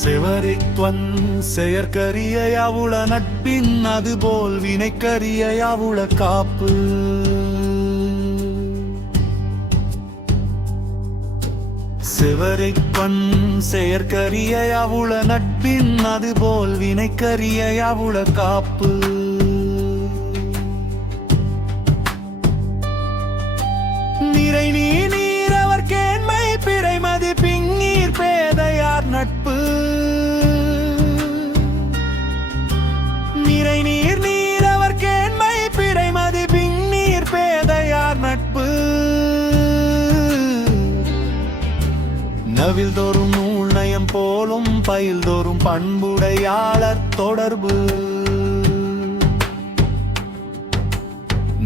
செவரித்வன் செயற்கரியவுள நட்பின் அதுபோல் வினைக்கரியவுள காப்பு. செவரித்வன் செயற்கரியவுள நட்பின் அதுபோல் வினைக்கரியவுள காப்பு. நிறை நீரவர் கேண்மை பிறைமதி பின்னீர் பேதையார் நட்பு. நிறை நீரவர் கேண்மை பிறைமதி பின்னீர் பேதையார் நட்பு. நவில் தோறும் நூல் நயம் போலும் பயில் தோறும் பண்புடையாளர் தொடர்பு.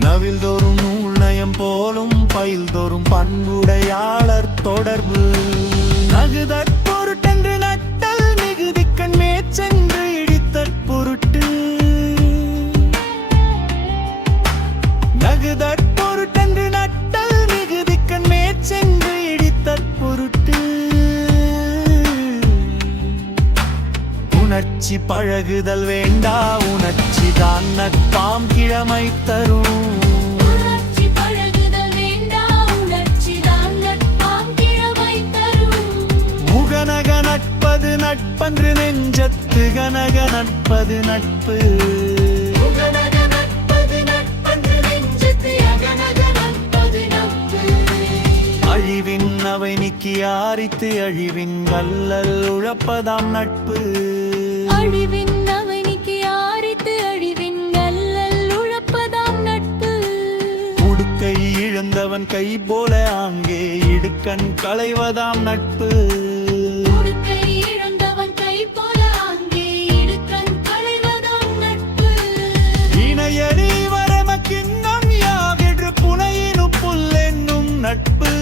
நவில் தோறும் நூல் நயம் போலும் பயில் தோறும் பண்புடையாளர் தொடர்பு. நகுதற் பொருட்டென்று நட்டல் மிகுதிக்கண் மேற்சென்று இடித்தற் பொருட்டு. நகுதற் பொருட்டென்று நட்டல் மிகுதிக்கண் மேற்சென்று இடித்தற் பொருட்டு. உணர்ச்சி பழகுதல் வேண்டா உணர்ச்சி தான் நட்பாம் கிழமை தரும். முகநக நட்பது நட்பன்று நெஞ்சத்து கனக நட்பது நட்பு. அழிவின் அவை நீக்கி ஆரித்து அழிவின் கல்லல் உழப்பதாம் நட்பு. அழிவின் அவை நீக்கி ஆரித்து அழிவின் கல்லல் உழப்பதாம் நட்பு. உடுக்கை இழந்தவன் கை போல ஆங்கே இடுக்கண் களைவதாம் நட்பு. உடுக்கை இழந்தவன் கை போல ஆங்கே இடுக்கண் களைவதாம் நட்பு. இணையடி வரமக்கின்னம் யாகென்று புனையினும் புல் என்னும் நட்பு.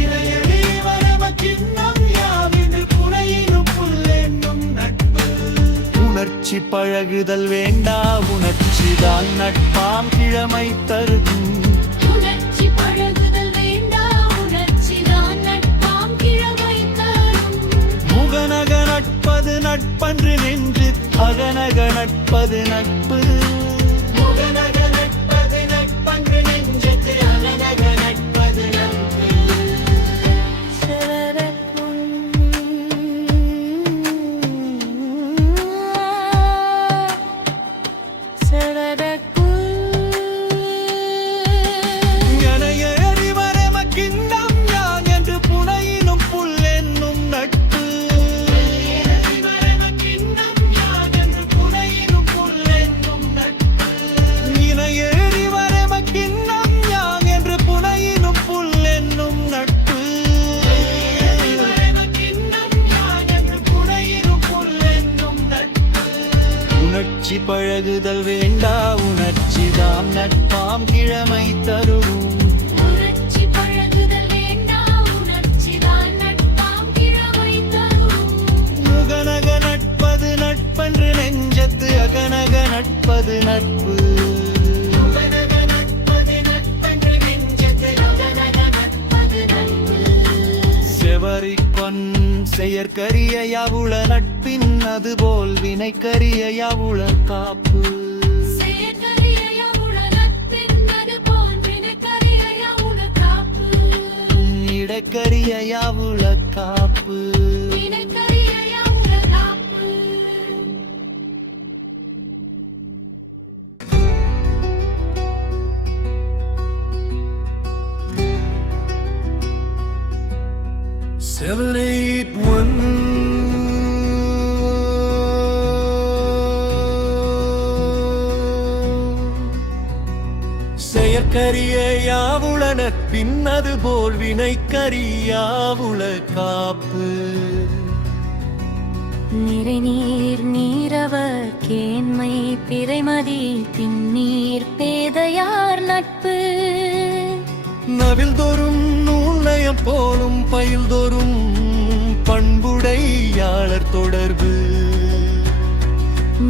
இணையடி வரமக்கின்னம் யாகென்று புனையினும் புல் என்னும் நட்பு. உணர்ச்சி பழகுதல் வேண்டா உணர்ச்சி தான் நட்பாம் கிழமை தரும். உணர்ச்சி பழகுதல் வேண்டா உணர்ச்சி தான் நட்பாம் கிழமை தரும். முகநக நட்பது நட்பன்று நின்று அகநக நட்பது நட்பு. முகநக நட்பது நட்பன்று நெஞ்சத்து அகநக நட்பது நட்பு. உணர்ச்சி பழகுதல் வேண்டா உணர்ச்சி தாம் நட்பாம் கிழமை தரும். உணர்ச்சி பழகுதல் வேண்டா உணர்ச்சி தான் நட்பாம் கிழமை தரும். முகநக நட்பது நட்பன்று நெஞ்சத்து அகநக நட்பது நட்பு. செவரிப்பன் செயற்கரியவுள நட்பின் அதுபோல் வினைக்கரியவுள காப்பு. இடக்கரியவுள காப்பு. Seven, eight, one. செயற்கரியவுள நட்பின் அதுபோல் வினைக்கரியவுள காப்பு. நிறை நீரவர் கேண்மை பிறைமதி பின்னீர் பேதையார் நட்பு. நவில் தோறும் நூல் நயம் போலும் பயில் தோறும் பண்புடையாளர் தொடர்பு.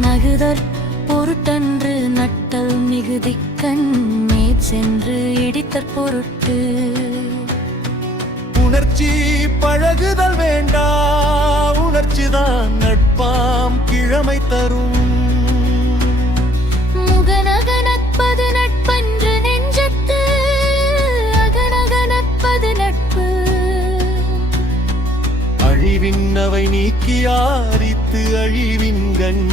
நகுதற் பொருட்டன்று நட்டல் மிகுதிக்கண் மேற்சென்று இடித்தற் பொருட்டு. உணர்ச்சி பழகுதல் வேண்டா உணர்ச்சி உணர்ச்சிதான் நட்பாம் கிழமை தரும். முகநக நட்பது நட்பன்று நெஞ்சத்து அகநக நட்பது நட்பு. அழிவின்னவை நீக்கியாரித்து அழிவின்கண்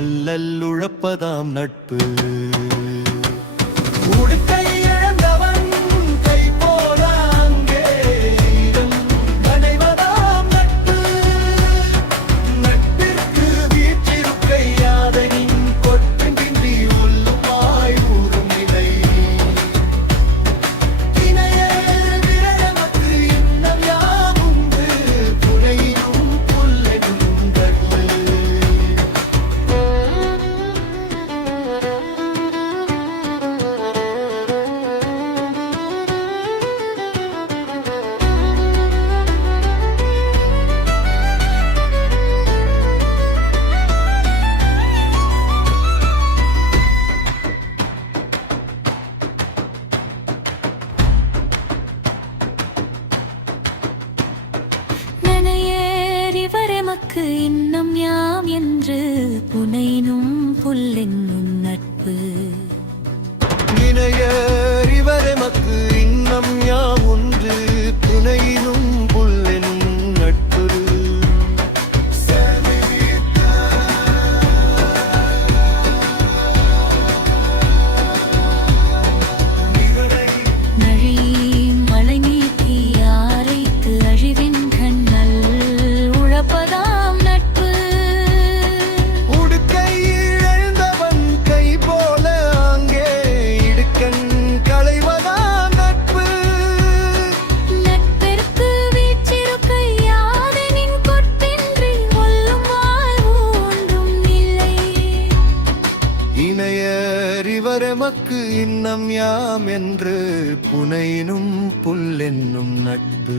அல்லல் உழப்பதாம் நட்பு. உடுக்கை இழந்தவன் கை போல அங்கே இடம் கனைவதாம் நட்பு. நட்பிற்கு வீற்றிருக்கை யாதனின் கொற்பின்றி உள்ளுமாய் ஊறும் நிலை. இணைய விரமக்கு இன்னம் யாவுண்டு புனையும் புல்லெனும் நட்பு. நனையேறிவரெமக்கு இன்னம் யாம் என்று புனைனும் புல்லென்னும் நட்பு. இணையறிவரெமக்கு இன்னம் யாவுண்டு புனையினும் புல்லெனும் நட்பு. நழி மலை நீக்கி யாரைத்து அழிவின் கண்ணல் உழப்பதாம் நட்பு. உடுக்கை இழந்தவன் கை போல அங்கே இடுக்கண் களைவதாம் நட்பு. நட்பிற்கு வீற்றிருக்கை யாதெனின் கொற்பின்றி ஒல்லும் வாழ்வு ஒன்றும் இல்லை. இணையறிவரெமக்கு இன்னம் யாம் என்று புனையினும் புல்லென்னும் நட்பு.